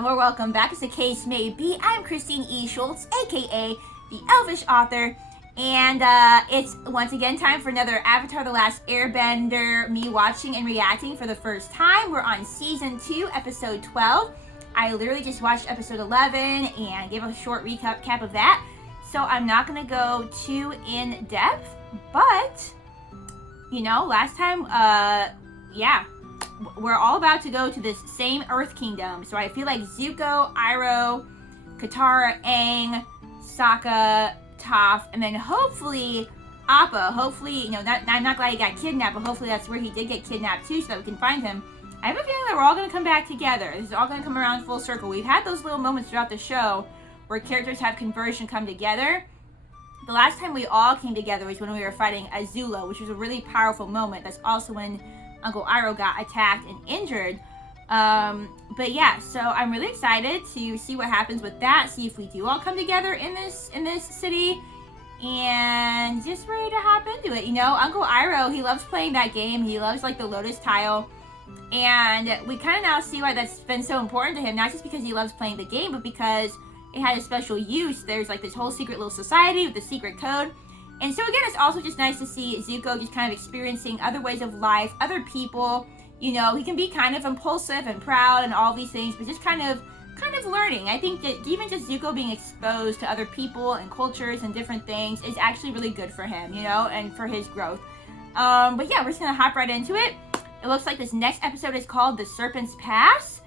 welcome back as the case may be. I'm Christine E. Schulze, aka the Elvish Author, and it's once again time for another Avatar: The Last Airbender, me watching and reacting for the first time. We're on Season 2, Episode 12. I literally just watched Episode 11 and gave a short recap of that, so I'm not going to go too in depth, but, you know, last time, yeah. We're all about to go to this same Earth Kingdom. So I feel like Zuko, Iroh, Katara, Aang, Sokka, Toph, and then hopefully Appa. Hopefully, you know, I'm not glad he got kidnapped, but hopefully that's where he did get kidnapped too, so that we can find him. I have a feeling that we're all going to come back together. This is all going to come around full circle. We've had those little moments throughout the show where characters have conversion come together. The last time we all came together was when we were fighting Azula, which was a really powerful moment. That's also when Uncle Iroh got attacked and injured. But yeah, so I'm really excited to see what happens with that, see if we do all come together in this city, and just ready to hop into it. You know, Uncle Iroh, he loves playing that game. He loves like the Lotus Tile, and we kind of now see why that's been so important to him, not just because he loves playing the game, but because it had a special use. There's like this whole secret little society with the secret code. And so again, it's also just nice to see Zuko just kind of experiencing other ways of life, other people. You know, he can be kind of impulsive and proud and all these things, but just kind of learning. I think that even just Zuko being exposed to other people and cultures and different things is actually really good for him, you know, and for his growth. But yeah, we're just gonna hop right into it. It looks like this next episode is called The Serpent's Pass.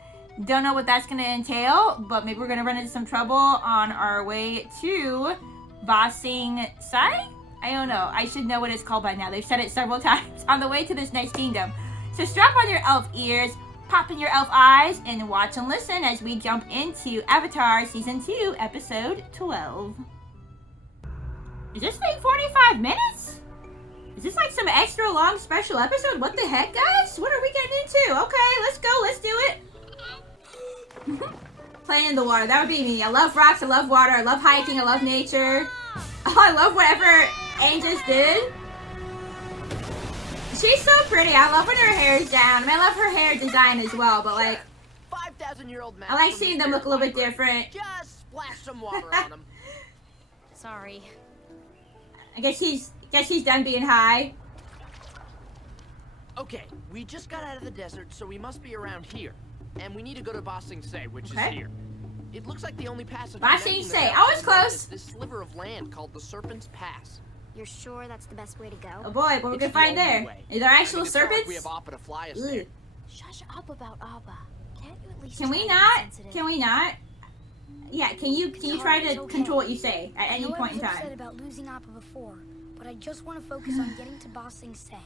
Don't know what that's gonna entail, but maybe we're gonna run into some trouble on our way to Ba Sing Se? I don't know. I should know what it's called by now. They've said it several times. On the way to this next kingdom. So strap on your elf ears, pop in your elf eyes, and watch and listen as we jump into Avatar Season 2, Episode 12. Is this like 45 minutes? Is this like some extra long special episode? What the heck, guys? What are we getting into? Okay, let's go. Let's do it. Playing in the water. That would be me. I love rocks. I love water. I love hiking. I love nature. Oh, I love whatever Aang just did. She's so pretty. I love when her hair is down. I mean, I love her hair design as well, but like, 5,000-year-old man. I like seeing them look a little bit different. Just splash some water on them. Sorry. I guess he's done being high. Okay, we just got out of the desert, so we must be around here. And we need to go to Ba Sing Se, which is here. It looks like the only passage. Ba Sing Se. I was close. Is this sliver of land called the Serpent's Pass. You're sure that's the best way to go? Oh boy, what we can find there? Is there actual serpents? We have Appa to fly us there. Shush up about Appa. Can't you at least? Can we not? Can we not? Yeah. Can you try to control what you say at any point in time? I was upset about losing Appa before, but I just want to focus on getting to Ba Sing Se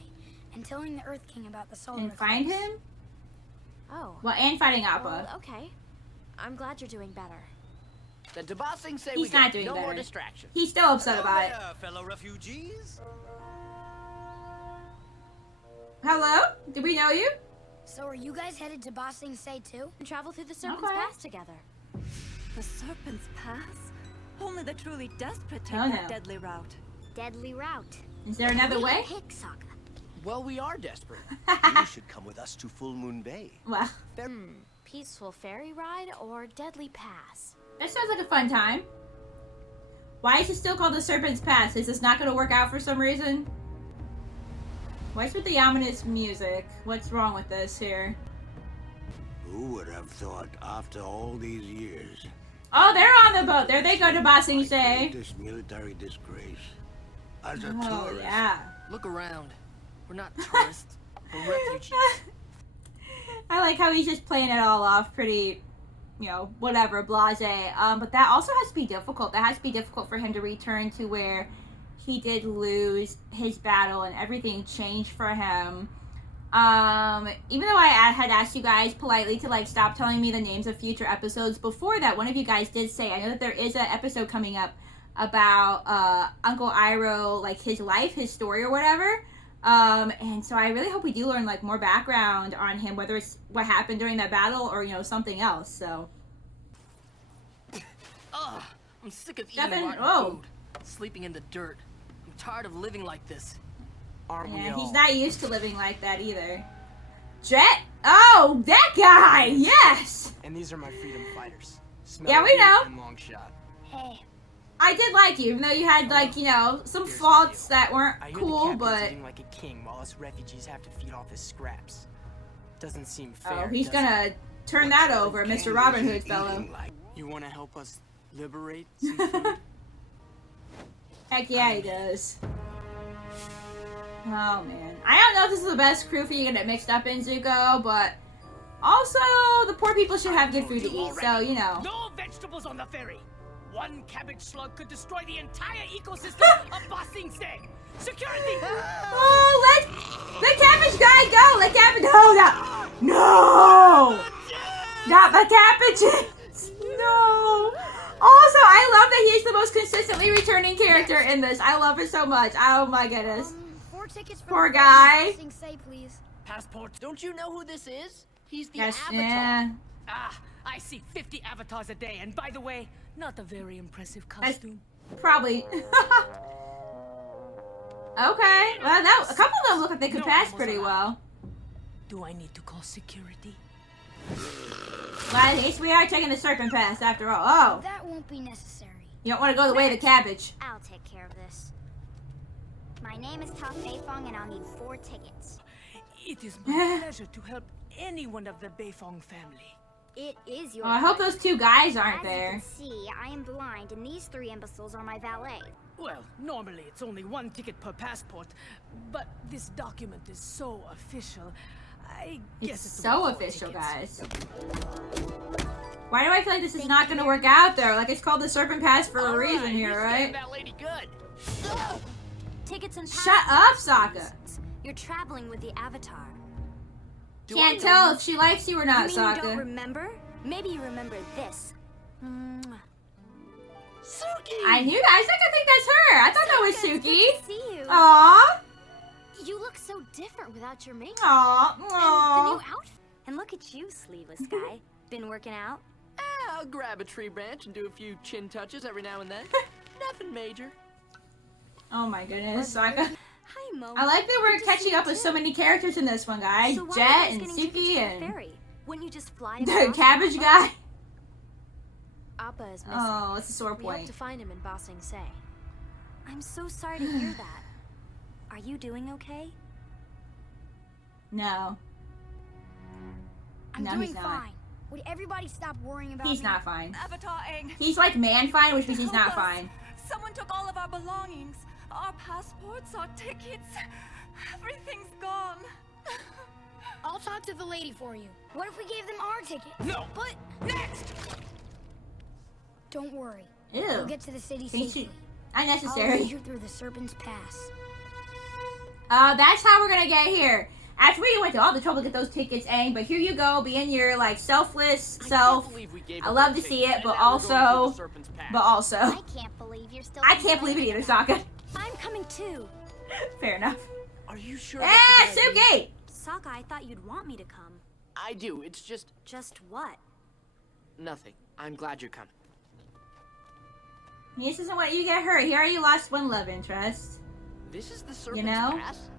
and telling the Earth King about the solar eclipse. And find him? Oh. Well, and fighting Appa. Well, okay. I'm glad you're doing better. Then to Ba Sing Se, he's not doing no better. more distractions. He's still upset about it. Fellow refugees. Hello? Did we know you? So are you guys headed to Ba Sing Se too? And travel through the Serpent's Pass together. The Serpent's Pass? Only the truly desperate take Oh, no. that deadly route. Deadly route. Is there another way? Pick, Sokka. Well, we are desperate. You should come with us to Full Moon Bay. Well, Peaceful ferry ride or deadly pass? that sounds like a fun time. Why is it still called the Serpent's Pass? Is this not going to work out for some reason? What's with the ominous music? What's wrong with this here? Who would have thought after all these years? Oh, they're on the boat. There they go to Ba Sing Se. This military disgrace. As a Oh, tourist. yeah. Look around. We're not tourists. We're refugees. I like how he's just playing it all off pretty, you know, whatever, blasé. But that also has to be difficult. That has to be difficult for him to return to where he did lose his battle and everything changed for him. Even though I had asked you guys politely to like stop telling me the names of future episodes before that, one of you guys did say, I know that there is an episode coming up about Uncle Iroh, like his life, his story or whatever. And so I really hope we do learn like more background on him, whether it's what happened during that battle or, you know, something else. So Ugh, I'm sick of eating rotten food, sleeping in the dirt. I'm tired of living like this. Aren't we yeah, all? he's not used to living like that either. Jet? Oh, Oh, that guy! Yes! And these are my freedom fighters. Yeah, we know. And long shot. Hey, I did like you, even though you had, like, you know, some faults that weren't I hear the cool, captain's but... eating like a king while us refugees have to feed off his scraps. Doesn't seem Oh, fair. he's does it? gonna turn that over, Mr. Robin Hood fellow. You want to help us liberate some food? Heck yeah, he does. Oh, man. I don't know if this is the best crew for you to get mixed up in, Zuko, but... Also, the poor people should have good food to eat, so, you know. No vegetables on the ferry. One cabbage slug could destroy the entire ecosystem of Bossing Say. Security! Oh, let cabbage guy go! Let cabbage... No! Not the cabbages! No! Also, I love that he's the most consistently returning character in this. I love it so much. Oh my goodness. 4 tickets for Poor the guy. Bossing Say, please. Passport. Don't you know who this is? He's the Yes, Avatar. yeah. Ah, I see 50 avatars a day, and by the way, not a very impressive That's costume. probably... Okay. Well, a couple of them look like they could pass pretty well. Do I need to call security? Well, at least we are taking the Serpent Pass after all. Oh. That won't be necessary. You don't want to go the way of the cabbage. I'll take care of this. My name is Top Beifong and I'll need 4 tickets. It is my pleasure to help any one of the Beifong family. It is your Oh, I hope those 2 guys aren't As there. you can see, I am blind and these 3 imbeciles are my valet. Well, normally it's only 1 ticket per passport, but this document is so official. I guess It's it's so official, guys. Why do I feel like this is not going to work out, though? Like, it's called the Serpent Pass for a reason here, right? That lady good. Tickets and Shut up, Sokka. You're traveling with the Avatar. Can't tell if she likes you or not, You mean you don't Sokka. remember? Maybe you remember this. Suki! I knew that. I think that's her. I thought that was It's good Suki. to see you. Aww. You look so different without your makeup. Aww. And the Aww. new outfit. And look at you, sleeveless guy. Been working out? I'll grab a tree branch and do a few chin touches every now and then. Nothing major. Oh my goodness, Sokka. Hi, Mo. I like that we're Good to see catching you up with too. so many characters in this one, guys. So why are Jet you guys and getting tickets Suki to the and ferry? Wouldn't you just fly to the Bossing? cabbage guy. Appa is missing. Oh, that's a sore We hope point. to find him in Bossing Say. I'm so sorry to hear that. Are you doing okay? No. I'm No, doing he's not. fine. Would everybody stop worrying about He's me? not fine. Avatar Aang. He's like man fine, which means he's not Help us. fine. Someone took all of our belongings. Our passports, our tickets. Everything's gone. I'll talk to the lady for you. What if we gave them our ticket? No! But Next! don't worry. Ew. We'll get to the city Think safely. she- I'll lead Unnecessary. you through the Serpent's Pass. That's how we're gonna get here. After we went to all the trouble to get those tickets, Aang, but here you go, being your like selfless self. I love to see it, but also, I can't believe you're still I can't believe it either, Sokka. I'm coming too. Fair enough. Are you sure? Ah, that's a good idea? Suki! Sokka, I thought you'd want me to come. I do. It's just Just what? nothing. I'm glad you're coming. This isn't what you get hurt. Here you lost 1 love interest. This is the Serpent's know? Pass?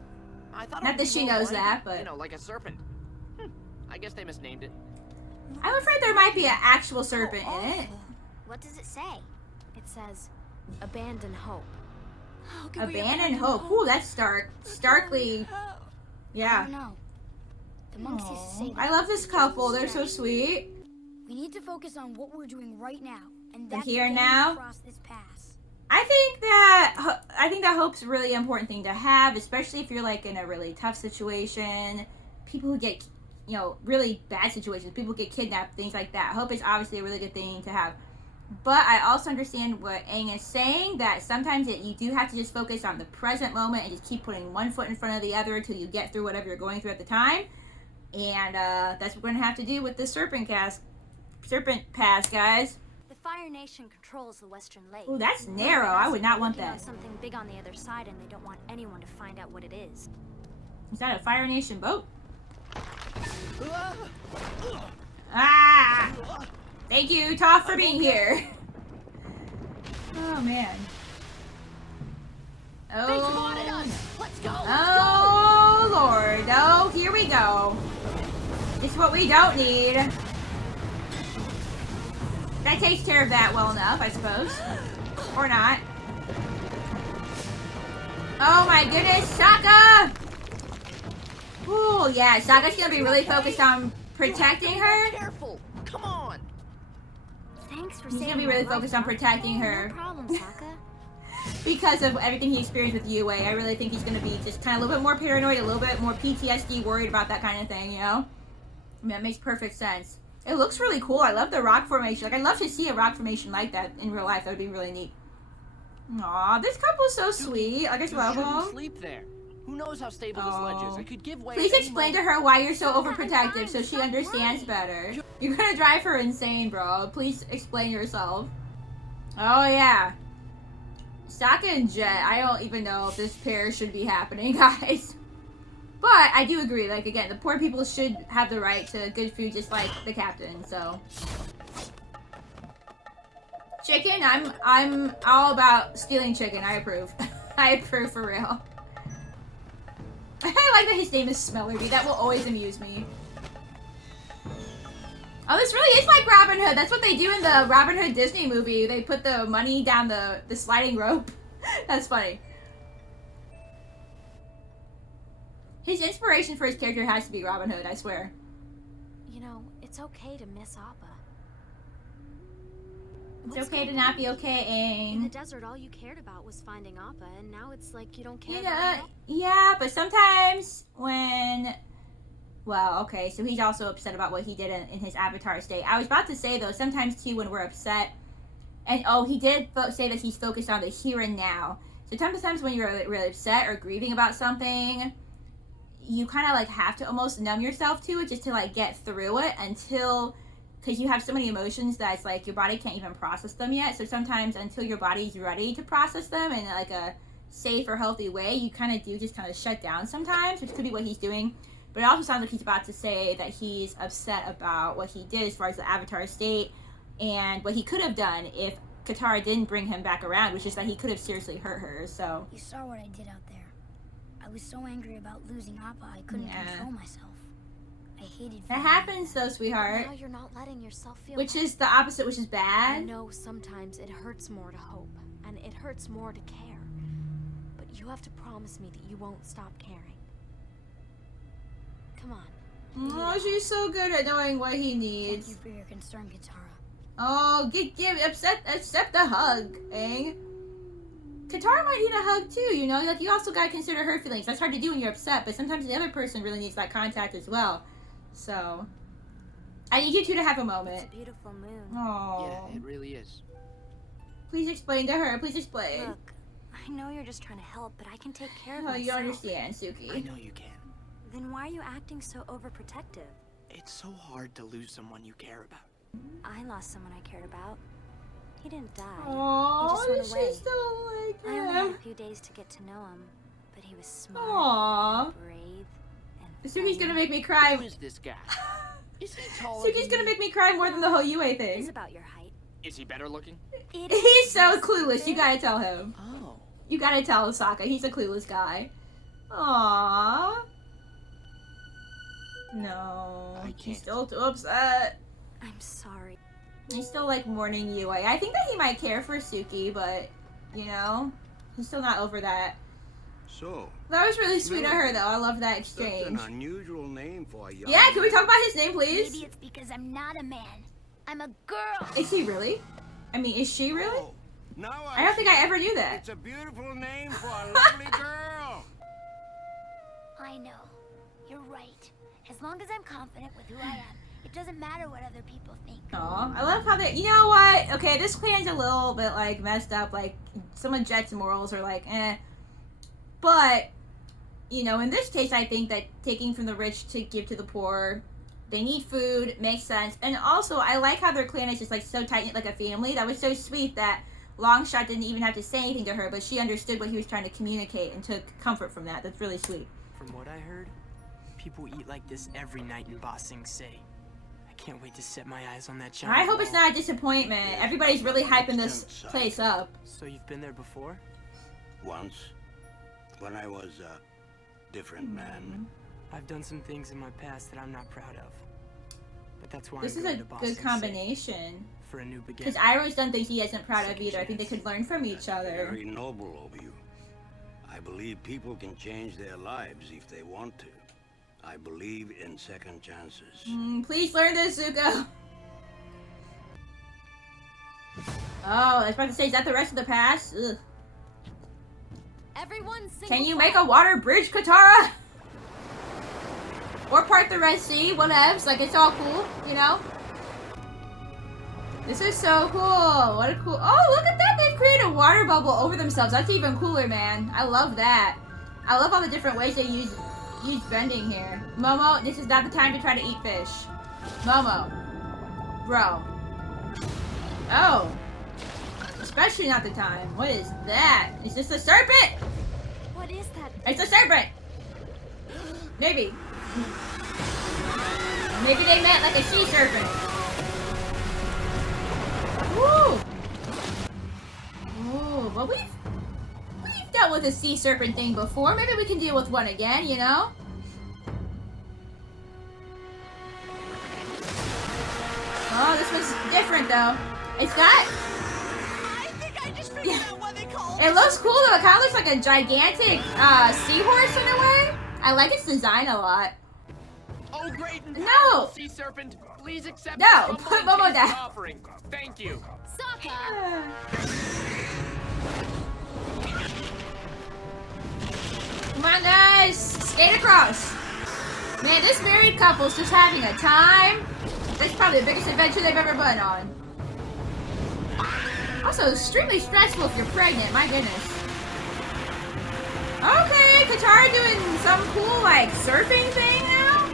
I thought it Not would that be she more knows like, that, but- you know, like a serpent. I guess they misnamed it. I'm afraid there might be an actual serpent in it. What does it say? It says, abandon hope. How can we Abandon hope. Ooh, that's starkly. I Yeah. don't know. The monks used to say I that. love this couple. They're so sweet. We need to focus on what we're doing right now, and The that's here and getting now? across this pass. I think that hope's a really important thing to have, especially if you're like in a really tough situation. People who get, you know, really bad situations. People get kidnapped, things like that. Hope is obviously a really good thing to have. But I also understand what Aang is saying, that sometimes you do have to just focus on the present moment and just keep putting one foot in front of the other until you get through whatever you're going through at the time. And that's what we're going to have to do with the Serpent Pass, guys. The Fire Nation controls the Western Lake. Ooh, that's narrow. I would not want Working on that. something big on the other side, and they don't want anyone to find out what it is. Is that a Fire Nation boat? Ah! Thank you, Toph, for being here. Oh, man. They spotted Oh, us! Let's go! oh Lord. Oh, here we go. This It's what we don't need. That takes care of that well enough, I suppose. Or not. Oh my goodness, Sokka! Ooh, yeah, Sokka's gonna be really focused on protecting her. Careful! Come on! Thanks for He's saving gonna be really my life, focused on Doc. protecting her. No problem, Sokka. Because of everything he experienced with Yue, I really think he's gonna be just kind of a little bit more paranoid, a little bit more PTSD, worried about that kind of thing, you know? I mean, that makes perfect sense. It looks really cool. I love the rock formation. Like, I'd love to see a rock formation like that in real life. That would be really neat. Aw, this couple's so sweet. I just love them. Sleep there. Who knows how stable this ledge is? It could give way. Please explain to her why you're so overprotective so she understands better. You're gonna drive her insane, bro. Please explain yourself. Oh, yeah. Sokka and Jet. I don't even know if this pair should be happening, guys. But I do agree. Like, again, the poor people should have the right to good food just like the captain, so. Chicken? I'm all about stealing chicken. I approve. I approve for real. I like that his name is Smellerby. That will always amuse me. Oh, this really is like Robin Hood. That's what they do in the Robin Hood Disney movie. They put the money down the sliding rope. That's funny. His inspiration for his character has to be Robin Hood, I swear. You know, it's okay to miss Appa. It's okay to not be okay, In the Aang. desert, all you cared about was finding Appa, and now it's like you don't care You about know, him. yeah, but sometimes when... Well, okay, so he's also upset about what he did in his avatar state. I was about to say, though, sometimes, too, when we're upset... And, oh, he did say that he's focused on the here and now. So sometimes when you're really upset or grieving about something... You kind of, like, have to almost numb yourself to it just to, like, get through it until... Because you have so many emotions that it's like your body can't even process them yet. So sometimes until your body's ready to process them in like a safe or healthy way, you kind of do just kind of shut down sometimes, which could be what he's doing. But it also sounds like he's about to say that he's upset about what he did as far as the Avatar state and what he could have done if Katara didn't bring him back around, which is that he could have seriously hurt her. So You saw what I did out there. I was so angry about losing Appa, I couldn't control myself. I hated that happens, though, sweetheart. Now you're not letting yourself feel Which that. is the opposite, which is I bad. know sometimes it hurts more to hope, and it hurts more to care. But you have to promise me that you won't stop caring. Come on. Oh, she's so good at knowing what he needs. Thank you for your concern, Katara. Oh, accept the hug, Aang. Katara might need a hug too, you know? Like, you also gotta consider her feelings. That's hard to do when you're upset, but sometimes the other person really needs that contact as well. So, I need you two to have a moment. It's a beautiful moon. Oh. Yeah, it really is. Please explain to her. Please explain. Look, I know you're just trying to help, but I can take care of Oh, myself. you understand, Suki. I know you can. Then why are you acting so overprotective? It's so hard to lose someone you care about. I lost someone I cared about. He didn't die. Oh, he just went away. she's still like I only had him. a few days to get to know him, but he was smart, Aww. brave, and Suki's funny. gonna make me cry. Who is this guy? Is he taller Suki's than gonna you? make me cry more than the whole Yue He's thing. about your height. Is he better looking? He's so clueless. You gotta tell him. Oh. You gotta tell Sokka. He's a clueless guy. Aww. No. I He's can't. still too upset. I'm sorry. He's still like mourning Yue. I think that he might care for Suki, but you know, he's still not over that. So, That was really sweet of her, though. I love that such an exchange. unusual name for a young Yeah, can we man. talk about his name, please? Maybe it's because I'm not a man. I'm a girl. Is he really? I mean, is she really? Oh, now I don't think I ever knew that. It's a beautiful name for a lovely girl. I know. You're right. As long as I'm confident with who I am, it doesn't matter what other people think. Aw, I love how they. You know what? Okay, this clan's a little bit like messed up. Like some of Jet's morals are like, eh. But you know, in this case, I think that taking from the rich to give to the poor, they need food, makes sense. And also, I like how their clan is just like so tight knit, like a family. That was so sweet that Longshot didn't even have to say anything to her, but she understood what he was trying to communicate and took comfort from that. That's really sweet. From what I heard, people eat like this every night in Ba Sing Se. I can't wait to set my eyes on that giant I hope it's wall. not a disappointment. Everybody's really hyping this place up. So you've been there before? Once, when I was a different man. I've done some things in my past that I'm not proud of. That's why This I'm is a going to Ba Sing good Se combination. for a new beginning. Because Iroh's done things he isn't proud of either. I think they could learn from each other. Very noble of you. I believe people can change their lives if they want to. I believe in second chances. Please learn this, Zuko. Oh, I was about to say, is that the rest of the pass? Ugh. Everyone, Can you make a water bridge, Katara? Or part the Red Sea, whatevs. Like, it's all cool, you know? This is so cool. What a cool... Oh, look at that. They've created a water bubble over themselves. That's even cooler, man. I love that. I love all the different ways they use bending here. Momo, this is not the time to try to eat fish. Momo. Bro. Oh. Especially not the time. What is that? Is this a serpent? What is that? It's a serpent! Maybe. Maybe they meant like a sea serpent. Woo! Ooh, but we've dealt with a sea serpent thing before. Maybe we can deal with one again, you know? Oh, this one's different though. It's got... I think I just figured out what they call It looks cool though. It kind of looks like a gigantic seahorse in a way. I like its design a lot. Oh, great and No! powerful sea serpent, please accept No, this put humble Momo and tasty down. offering. Thank you. Sokka! Come on, guys! Skate across! Man, this married couple's just having a time. That's probably the biggest adventure they've ever been on. Also, extremely stressful if you're pregnant, my goodness. Okay, Katara doing some cool, like, surfing thing now?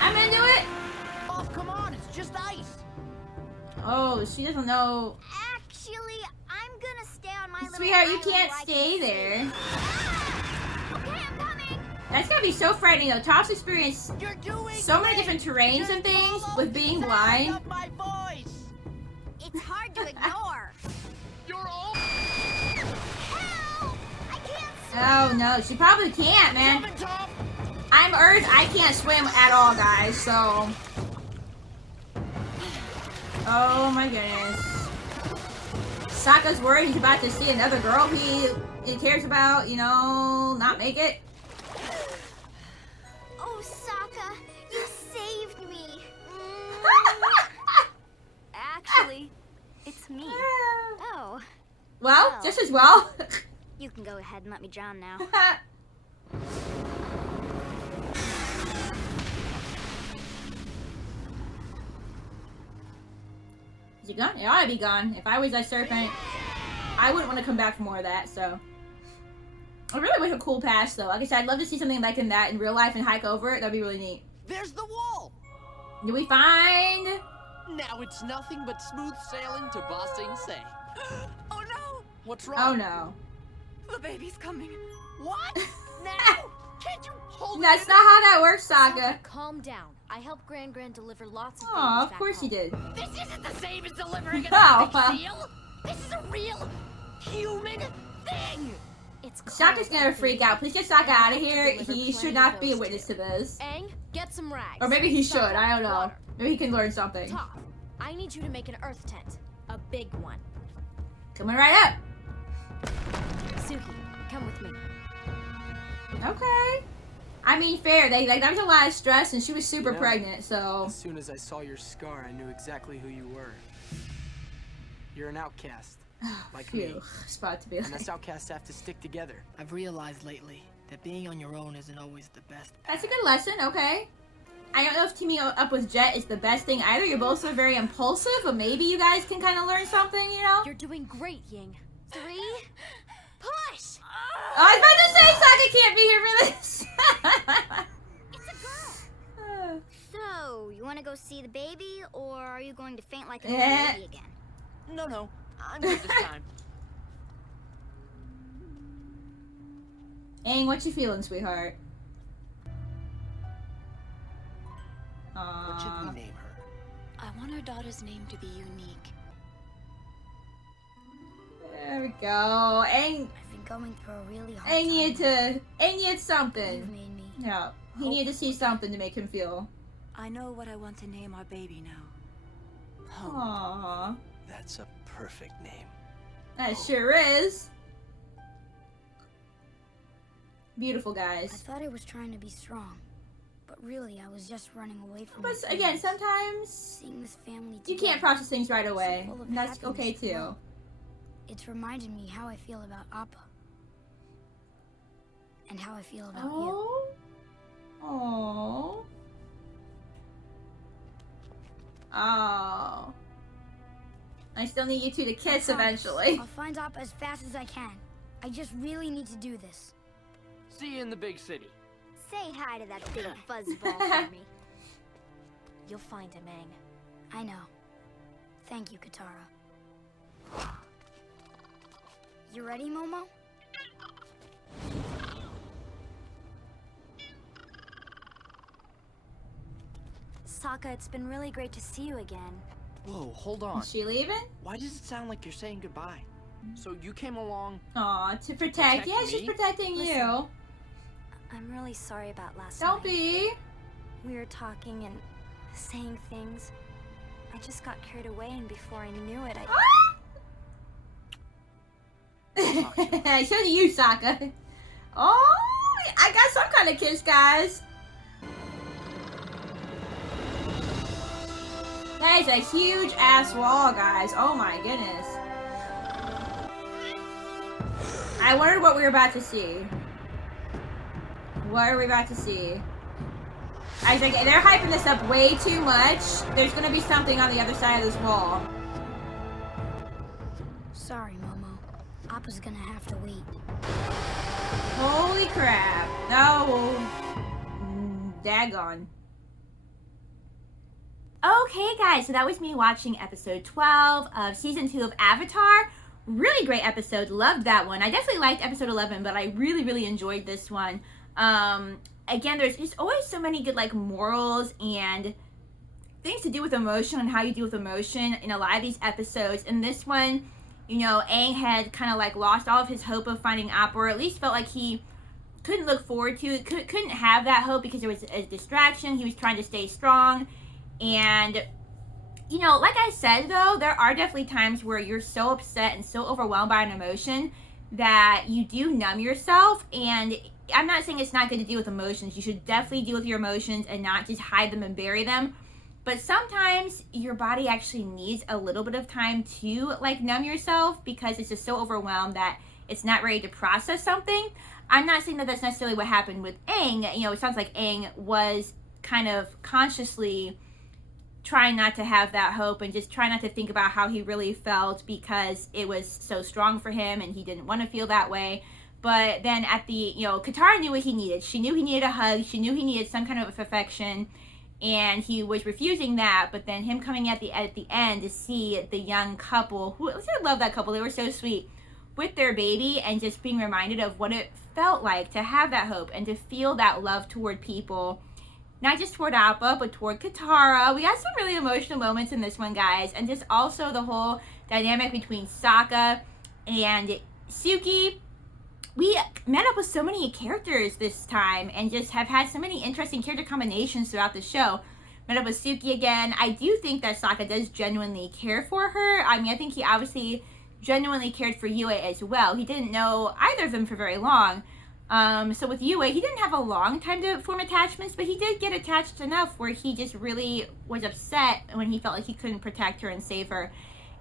I'm into it. Oh, come on, it's just ice. Oh, she doesn't know. Actually, I'm gonna stay on my little Sweetheart, you island can't where I stay can there. Okay, I'm coming. That's gotta be so frightening though. Top's experienced You're doing so many great. different terrains Just and things follow with the being sound blind. of my voice. It's hard to ignore. You're all Help! I can't swim. Oh no, she probably can't, man. coming, Top. I'm Earth, I can't swim at all, guys, so... Oh my goodness. Sokka's worried he's about to see another girl he cares about, you know, not make it. Oh, Sokka, you saved me. Actually, it's me. Oh, Well, just as well. you can go ahead and let me drown now. Is it gone? It ought to be gone. If I was that serpent, I wouldn't want to come back for more of that, so. I really wish a cool pass, though. Like I said, I'd love to see something like in that in real life and hike over it. That'd be really neat. There's the wall. Do we find... Now it's nothing but smooth sailing to Ba Sing Se. Oh no! What's wrong? Oh, no. The baby's coming. What? Now? Can't you hold That's it? not how that works, Sokka. Calm down. I helped Gran deliver lots of Aw, babies of back course you home. did. This isn't the same as delivering an No. Arctic seal. This is a real human thing. It's Sokka's gonna freak out. Please get Sokka out of here. He should not be a witness to this. Aang, get some rags. Or maybe he should. Sokka, I don't know. water. Maybe he can learn something. Toph, I need you to make an earth tent. A big one. Coming right up. Suki, come with me. Okay. I mean, fair. That was a lot of stress, and she was super You know, pregnant, so... As soon as I saw your scar, I knew exactly who you were. You're an outcast, like me. Phew. Spot to be And like... us outcasts have to stick together. I've realized lately that being on your own isn't always the best That's a path. good lesson, okay. I don't know if teaming up with Jet is the best thing either. You're both so very impulsive, but maybe you guys can kind of learn something, you know? You're doing great, Ying. 3, push! Oh, I was about to say Sokka can't be here for this. It's a girl. So, you want to go see the baby, or are you going to faint like a Yeah. baby again? No, I'm good this time. Aang, what you feeling, sweetheart? What should we name her? I want our daughter's name to be unique. There we go. Aang I've been going through a really hard time. needed You've something. made me. Yeah, he needed to see something to make him feel I know what I want to name our baby now. Aww. That's a perfect name. That sure is. Beautiful, guys. I thought I was trying to be strong, but really I was just running away from But my again, feelings. sometimes Seeing this family you together, can't process things right so away. full of And that's happiness okay and too. love. It's reminded me how I feel about Appa. And how I feel about you. Oh. Oh. Oh. I still need you two to kiss I promise. eventually. I'll find Appa as fast as I can. I just really need to do this. See you in the big city. Say hi to that big fuzzball for me. You'll find him, Aang. I know. Thank you, Katara. You ready, Momo? Sokka, it's been really great to see you again. Whoa, hold on. Is she leaving? Why does it sound like you're saying goodbye? So you came along... Aw, to protect. Protect Yeah, she's me? protecting Listen. you. I'm really sorry about last Don't night. be. We were talking and saying things. I just got carried away, and before I knew it, I showed you, Sokka. Oh, I got some kind of kiss, guys. That is a huge ass wall, guys. Oh my goodness. I wondered what we were about to see. What are we about to see? I think they're hyping this up way too much. There's gonna be something on the other side of this wall. Sorry, Momo. Appa's gonna have to wait. Holy crap. No. Daggone. Okay, guys, so that was me watching episode 12 of season 2 of Avatar. Really great episode. Loved that one. I definitely liked episode 11, but I really enjoyed this one. Again, there's just always so many good, like, morals and things to do with emotion and how you deal with emotion in a lot of these episodes. In this one, you know, Aang had kind of, like, lost all of his hope of finding Appa, or at least felt like he couldn't look forward to it, couldn't have that hope because it was a distraction. He was trying to stay strong. And, you know, like I said, though, there are definitely times where you're so upset and so overwhelmed by an emotion that you do numb yourself. And I'm not saying it's not good to deal with emotions. You should definitely deal with your emotions and not just hide them and bury them. But sometimes your body actually needs a little bit of time to, like, numb yourself because it's just so overwhelmed that it's not ready to process something. I'm not saying that that's necessarily what happened with Aang. You know, it sounds like Aang was kind of consciously trying not to have that hope and just try not to think about how he really felt because it was so strong for him and he didn't want to feel that way. But then at the, you know, Katara knew what he needed. She knew he needed a hug. She knew he needed some kind of affection, and he was refusing that. But then him coming at the end to see the young couple, who, I love that couple. They were so sweet with their baby, and just being reminded of what it felt like to have that hope and to feel that love toward people. Not just toward Appa, but toward Katara. We got some really emotional moments in this one, guys. And just also the whole dynamic between Sokka and Suki. We met up with so many characters this time and just have had so many interesting character combinations throughout the show. Met up with Suki again. I do think that Sokka does genuinely care for her. I mean, I think he obviously genuinely cared for Yue as well. He didn't know either of them for very long. So with Yue, he didn't have a long time to form attachments, but he did get attached enough where he just really was upset when he felt like he couldn't protect her and save her.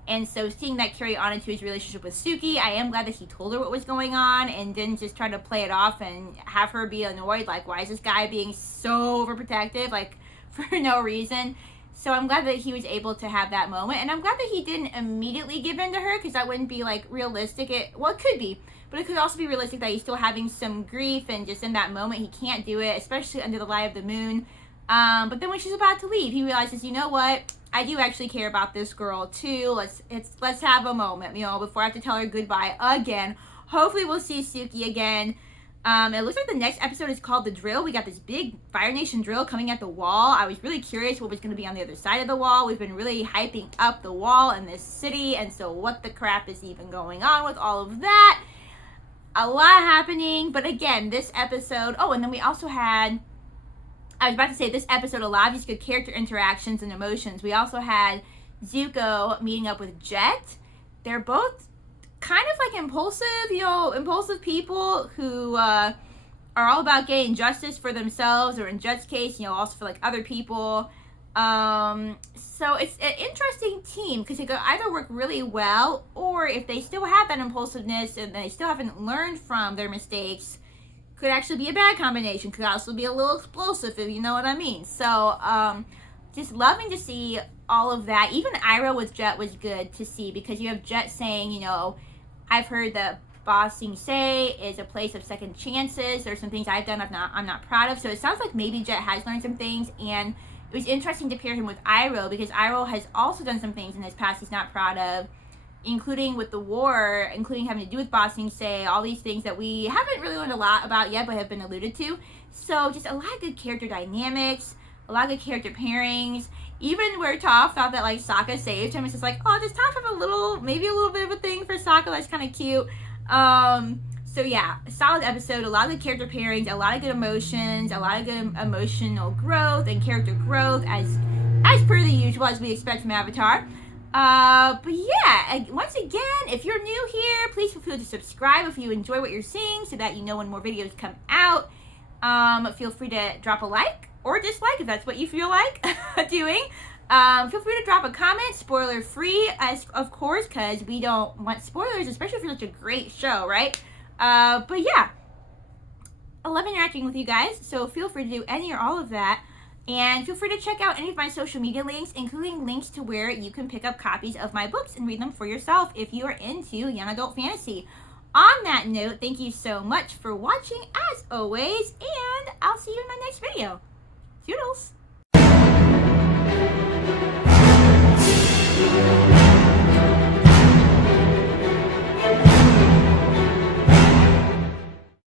And so seeing that carry on into his relationship with Suki, I am glad that he told her what was going on and didn't just try to play it off and have her be annoyed, like, why is this guy being so overprotective, like, for no reason. So I'm glad that he was able to have that moment, and I'm glad that he didn't immediately give in to her, because that wouldn't be, like, realistic. Well, it could be, but it could also be realistic that he's still having some grief, and just in that moment he can't do it, especially under the light of the moon. But then when she's about to leave, he realizes, you know what, I do actually care about this girl too. Let's have a moment, you know, before I have to tell her goodbye again. Hopefully we'll see Suki again. It looks like the next episode is called The Drill. We got this big Fire Nation drill coming at the wall. I was really curious what was going to be on the other side of the wall. We've been really hyping up the wall in this city, and so what the crap is even going on with all of that? A lot happening, but again, this episode... Oh, and then we also had I was about to say, this episode, a lot of these good character interactions and emotions. We also had Zuko meeting up with Jet. They're both kind of like impulsive people who are all about getting justice for themselves, or in Jet's case, also for like other people. So it's an interesting team because they could either work really well, or if they still have that impulsiveness and they still haven't learned from their mistakes, could actually be a bad combination. Could also be a little explosive, if you know what I mean. So just loving to see all of that. Even Iroh with Jet was good to see, because you have Jet saying, I've heard that Ba Sing Se is a place of second chances. There's some things I've done I'm not proud of. So it sounds like maybe Jet has learned some things, and it was interesting to pair him with Iroh, because Iroh has also done some things in his past he's not proud of, including with the war, including having to do with Ba Sing Se, all these things that we haven't really learned a lot about yet, but have been alluded to. So just a lot of good character dynamics, a lot of good character pairings. Even where Toph thought that like Sokka saved him, it's just like, oh, does Toph have maybe a little bit of a thing for Sokka? That's kind of cute. So yeah, a solid episode, a lot of good character pairings, a lot of good emotions, a lot of good emotional growth and character growth, as per the usual, as we expect from Avatar. But yeah, once again, if you're new here, please feel free to subscribe if you enjoy what you're seeing, so that you know when more videos come out. Feel free to drop a like or dislike if that's what you feel like doing. Feel free to drop a comment, spoiler free, as of course, because we don't want spoilers, especially for such a great show, right? But yeah, I love interacting with you guys, so feel free to do any or all of that. And feel free to check out any of my social media links, including links to where you can pick up copies of my books and read them for yourself if you are into young adult fantasy. On that note, thank you so much for watching, as always, and I'll see you in my next video. Toodles!